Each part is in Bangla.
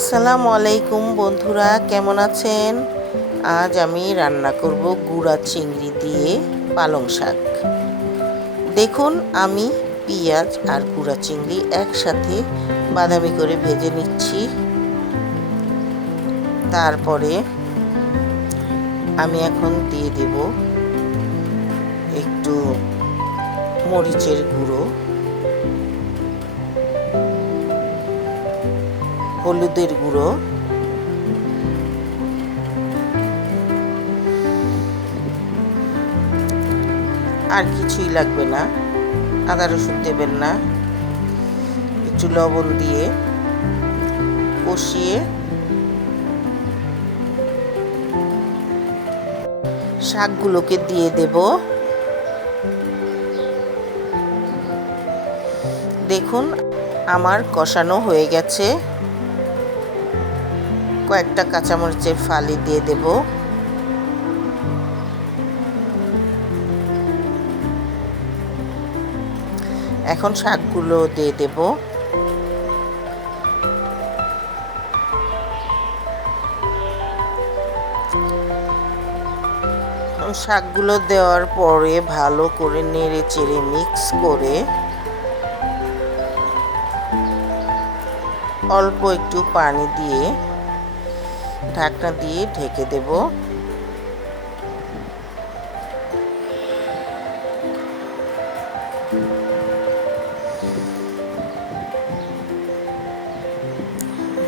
আসসালামু আলাইকুম বন্ধুরা, কেমন আছেন? আজ আমি রান্না করব গুড়া চিংড়ি দিয়ে পালং শাক। দেখুন, আমি পেঁয়াজ আর গুঁড়া চিংড়ি একসাথে বাদামি করে ভেজে নিচ্ছি। তারপরে আমি এখন দিয়ে দেব একটু মরিচের গুঁড়ো। হলুদের গুঁড়ো। আর কিছুই লাগবে না। আদা রসুন দেবেন না। একটু লবণ দিয়ে কষিয়ে শাকগুলোকে দিয়ে দেব। দেখুন, আমার কষানো হয়ে গেছে। কয়েকটা কাঁচামরিচের ফালি দিয়ে দেব। এখন শাকগুলো দিয়ে দেব। শাকগুলো দেওয়ার পরে ভালো করে নেড়ে চেড়ে মিক্স করে অল্প একটু পানি দিয়ে ঢাকনা দিয়ে ঢেকে দেব।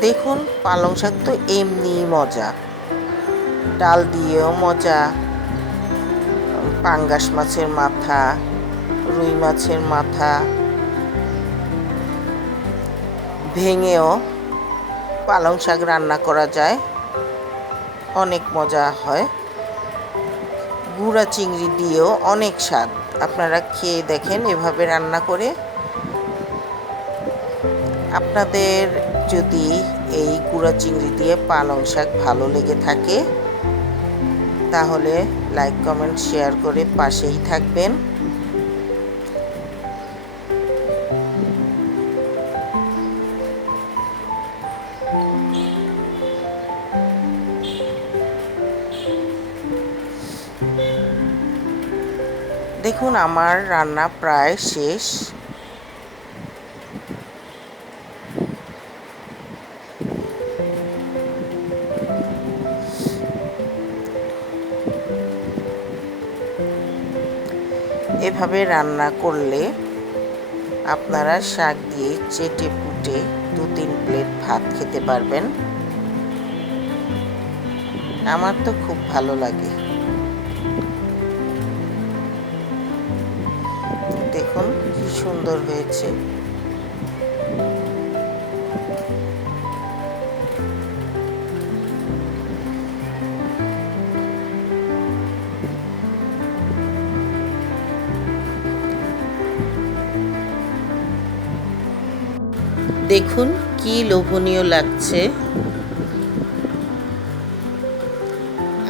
দেখুন, পালং শাক তো এমনি মজা। ডাল দিয়েও মজা। পাঙ্গাস মাছের মাথা, রুই মাছের মাথা। ভেঙেও পালং শাক রান্না করা যায়। অনেক মজা হয়। গুঁড়া চিংড়ি দিয়েও অনেক স্বাদ। আপনারা খেয়ে দেখেন এভাবে রান্না করে। আপনাদের যদি এই গুঁড়া চিংড়ি দিয়ে পালং শাক ভালো লেগে থাকে, তাহলে লাইক, কমেন্ট, শেয়ার করে পাশেই থাকবেন। দেখুন, আমার রান্না প্রায় শেষ। এভাবে রান্না করলে আপনারা শাক দিয়ে চেটে পুটে দু তিন প্লেট ভাত খেতে পারবেন। আমার তো খুব ভালো লাগে। সুন্দর হয়েছে। দেখুন কি লোভনীয় লাগছে।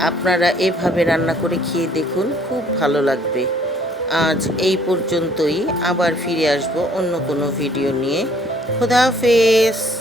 আপনারা এভাবে রান্না করে খেয়ে দেখুন, খুব ভালো লাগবে। আজ এই পর্যন্তই আবার ফিরে আসব অন্য কোনো ভিডিও নিয়ে। খোদা হাফেজ।